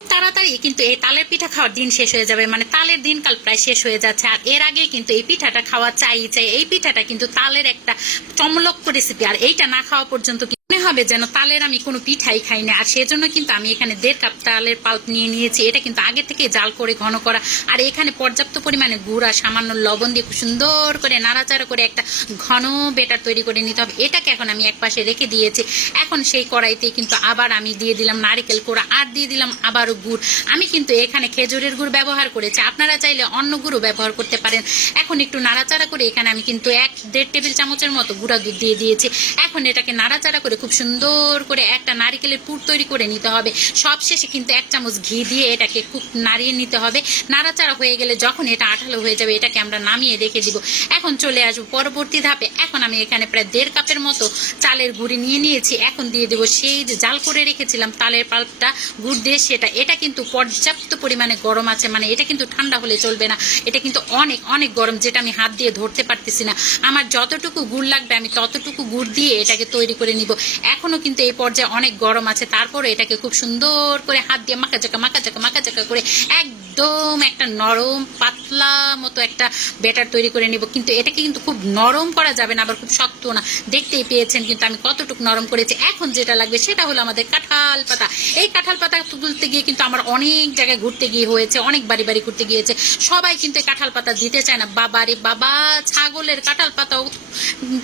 তাড়াতাড়ি কিন্তু এই তালের পিঠা খাওয়ার দিন শেষ হয়ে যাবে, মানে তালের দিনকাল প্রায় শেষ হয়ে যাচ্ছে। আর এর আগে কিন্তু এই পিঠাটা খাওয়া চাই। এই পিঠাটা কিন্তু তালের একটা চমলক্ষ রেসিপি, আর এইটা না খাওয়া পর্যন্ত মনে হবে যেন তালের আমি কোনো পিঠাই খাই না। আর সেজন্য কিন্তু আমি এখানে 1.5 কাপ তালের পাল্প নিয়ে নিয়েছি। এটা কিন্তু আগে থেকে জাল করে ঘন করা, আর এখানে পর্যাপ্ত পরিমাণে গুড় আর সামান্য লবণ দিয়ে খুব সুন্দর করে নাড়াচাড়া করে একটা ঘন বেটার তৈরি করে নিতে হবে। এটাকে এখন আমি এক পাশে রেখে দিয়েছি। এখন সেই কড়াইতে কিন্তু আবার আমি দিয়ে দিলাম নারিকেল কোড়া, আর দিয়ে দিলাম আবারও গুড়। আমি কিন্তু এখানে খেজুরের গুড় ব্যবহার করেছি, আপনারা চাইলে অন্য গুঁড়ো ব্যবহার করতে পারেন। এখন একটু নাড়াচাড়া করে এখানে আমি কিন্তু 1-1.5 টেবিল চামচের মতো গুঁড়া দুধ দিয়ে দিয়েছি। এখন এটাকে নাড়াচাড়া করে খুব সুন্দর করে একটা নারিকেলের পুর তৈরি করে নিতে হবে। সবশেষে কিন্তু 1 চামচ ঘি দিয়ে এটাকে খুব নাড়িয়ে নিতে হবে। নাড়াচাড়া হয়ে গেলে যখন এটা আঠালো হয়ে যাবে, এটাকে আমরা নামিয়ে রেখে দিব। এখন চলে আসবো পরবর্তী ধাপে। এখন আমি এখানে প্রায় 1.5 কাপের মতো চালের গুঁড়ি নিয়ে নিয়েছি। এখন দিয়ে দেবো সেই যে জাল করে রেখেছিলাম তালের পাল্পটা গুড় দিয়ে, সেটা। এটা কিন্তু পর্যাপ্ত পরিমাণে গরম আছে, মানে এটা কিন্তু ঠান্ডা হলে চলবে না। এটা কিন্তু অনেক অনেক গরম, যেটা আমি হাত দিয়ে ধরতে পারতেছি না। আমার যতটুকু গুড় লাগবে আমি ততটুকু গুড় দিয়ে এটাকে তৈরি করে নিব। এখনো কিন্তু এই পর্যায়ে অনেক গরম আছে। তারপরে এটাকে খুব সুন্দর করে হাত দিয়ে মাখাচাকা করে একদম একটা নরম পাতলা মতো একটা ব্যাটার তৈরি করে নিব। কিন্তু এটাকে কিন্তু খুব নরম করা যাবে না, আবার খুব শক্ত না। দেখতেই পেয়েছেন কিন্তু আমি কতটুকু নরম করেছি। এখন যেটা লাগবে সেটা হলো আমাদের কাঁঠাল পাতা। এই কাঁঠাল পাতা তুলতে গিয়ে কিন্তু আমার অনেক জায়গায় ঘুরতে গিয়ে হয়েছে, অনেক বাড়ি বাড়ি ঘুরতে গিয়েছে। সবাই কিন্তু এই কাঁঠাল পাতা দিতে চায় না। বাবা রে বাবা, ছাগলের কাঁঠাল পাতাও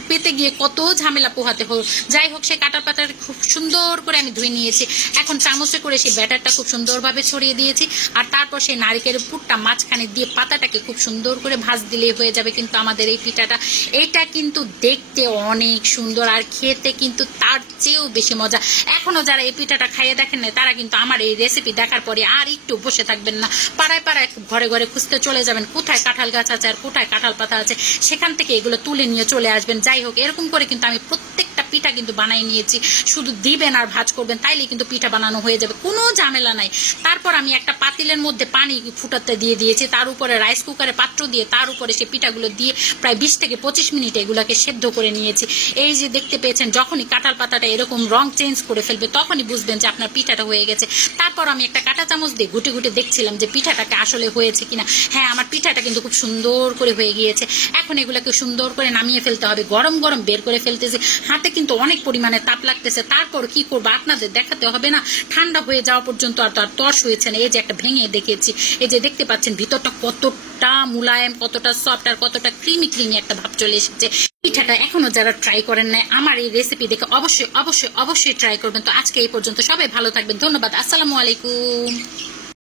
পেতে গিয়ে কত ঝামেলা পোহাতে হোক। যাই হোক, সেই কাঁঠাল পাতাটা খুব সুন্দর করে আমি ধুয়ে নিয়েছি। এখন চামচে করে সেই ব্যাটারটা খুব সুন্দরভাবে ছড়িয়ে দিয়েছি। আর তারপর সেই নারিকেলের পুরটা মাঝখানে দিয়ে পাতাটাকে খুব সুন্দর করে ভাজ দিলেই হয়ে যাবে কিন্তু আমাদের এই পিঠাটা। এটা কিন্তু দেখতে অনেক সুন্দর, আর খেতে কিন্তু তার চেয়েও বেশি মজা। এখনো যারা এই পিঠাটা খাইয়ে দেখেন না, তারা কিন্তু আমার এই রেসিপি দেখার পরে আর একটু বসে থাকবেন না। পাড়ায় পাড়ায় ঘরে ঘরে খুঁজতে চলে যাবেন কোথায় কাঁঠাল গাছ আছে আর কোথায় কাঁঠাল পাতা আছে, সেখান থেকে এগুলো তুলে নিয়ে চলে আসবেন। যাই হোক, এরকম করে কিন্তু আমি প্রত্যেকটা পিঠা কিন্তু বানাই নিয়েছি। শুধু দিবেন আর ভাজ করবেন, তাইলে কিন্তু পিঠা বানানো হয়ে যাবে, কোনো ঝামেলা নাই। তারপর আমি একটা পাতিলের মধ্যে পানি ফুটাতে দিয়ে দিয়েছি, তার উপরে রাইস কুকারে পাত্র দিয়ে তার উপরে সেই পিঠাগুলো দিয়ে প্রায় 20 থেকে 25 মিনিট এগুলোকে সেদ্ধ করে নিয়েছি। এই যে দেখতে পেয়েছেন, যখনই কাঁঠাল পাতাটা এরকম রং চেঞ্জ করে ফেলবে, তখনই বুঝবেন যে আপনার পিঠাটা হয়ে গেছে। তারপর আমি একটা কাঁটা চামচ দিয়ে ঘুটে ঘুটে দেখছিলাম যে পিঠাটাকে আসলে হয়েছে কিনা। হ্যাঁ, আমার পিঠাটা কিন্তু খুব সুন্দর করে হয়ে গিয়েছে। এখন এগুলোকে সুন্দর করে নামিয়ে ফেলতে হবে। গরম গরম বের করে ফেলতেছে, হাতে কিন্তু অনেক পরিমাণে তাপ লাগতেছে। তারপর কি করবো, আপনাদের দেখাতে হবে না? ঠান্ডা হয়ে যাওয়া পর্যন্ত আর তার তর্স হয়েছে না। এই যে একটা ভেঙে দেখেছি, এই যে দেখতে পাচ্ছেন ভিতরটা কতটা মুলায়েম, কতটা সফট আর কতটা ক্রিমি ক্রিমি একটা ভাব চলে এসেছে। পিঠাটা এখনো যারা ট্রাই করেন নাই, আমার এই রেসিপি দেখে অবশ্যই অবশ্যই অবশ্যই ট্রাই করবেন। তো আজকে এই পর্যন্ত, সবাই ভালো থাকবেন, ধন্যবাদ, আসসালামু আলাইকুম।